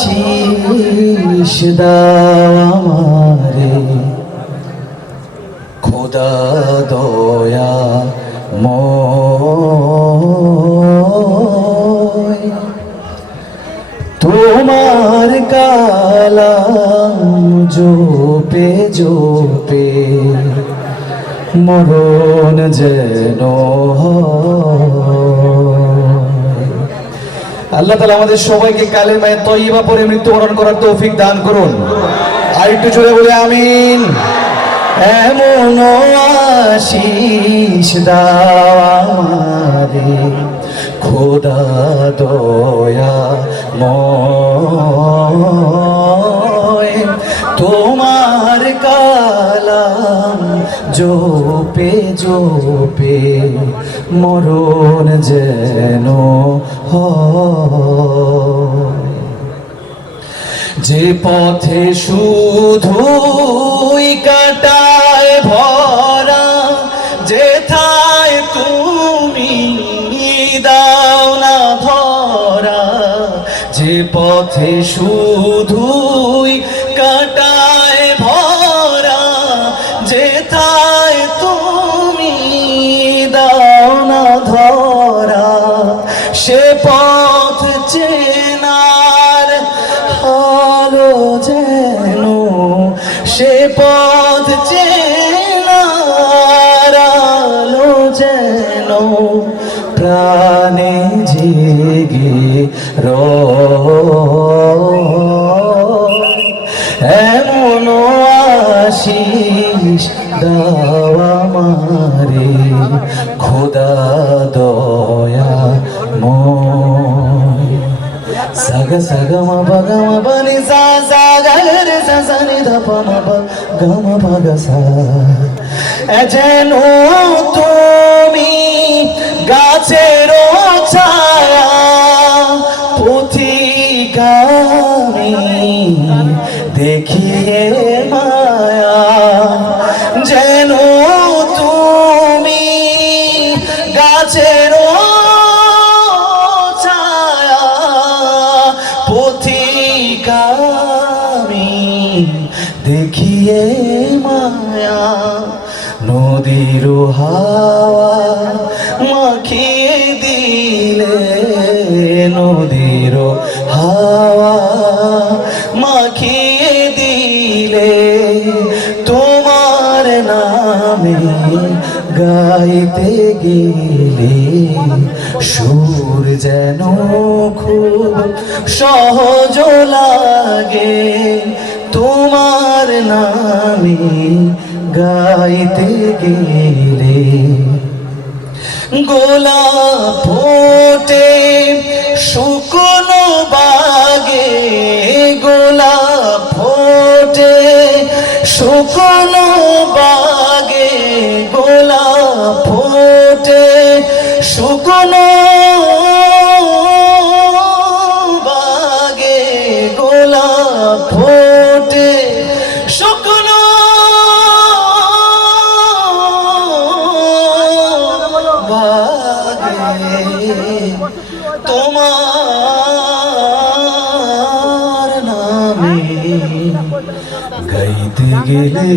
আশিস দাও আমারে খোদা দয়া ময় তোমার কালাম জপে জপে মরণ যেন আল্লাহ তাআলা আমাদের সবাইকে কালেমায়ে তয়্যিবা পড়ে মৃত্যুবরণ করার তৌফিক দান করুন। আর একটু জোরে বলে আমিন। এমন আশিস দাও আমারে খোদা দয়া ময় তোমার কালাম জপে জপে মরণ যেন হয়। যে পথে শুধুই কাটায় ভরা যেথায় তুমি দাও না ধরা, যে পথে শুধুই কাটায় ভরা যেথায় তুমি দাও না ধরা, সে পথ চেনার হলো যেন, সে পথ চেনার আলো যেন প্রাণে জেগে রয়। এমন আশিস দাও আমারে খোদা দয়া ময়। সাগা সাগা মা বাগা মা বানি সা সা গা রে সা সা নি ধা পা মা বা গা মা বা গা সা। যেন তুমি গাছের ছায়া পথিগামী দেখিয়ে মায়া, যেন তুমি গাছের ছায়া পথিগামী দেখিয়ে মায়া, নদীর হাওয়া মাখিয়ে দিলে, নদীর হাওয়া মাখিয়ে দিলে তোমার নামে গাইতে গেলে সুর যেন খুব সহজ লাগে, তোমার নামে গাইতে গেলে। গোলাপ ফোটে শুকনো বাগে, গোলাপ ফোটে শুকনো বাগে, গোলাপ ফোটে শুকনো বাগে, গোলাপ ফোটে শুকনো তোমার নামে গাইতে গেলে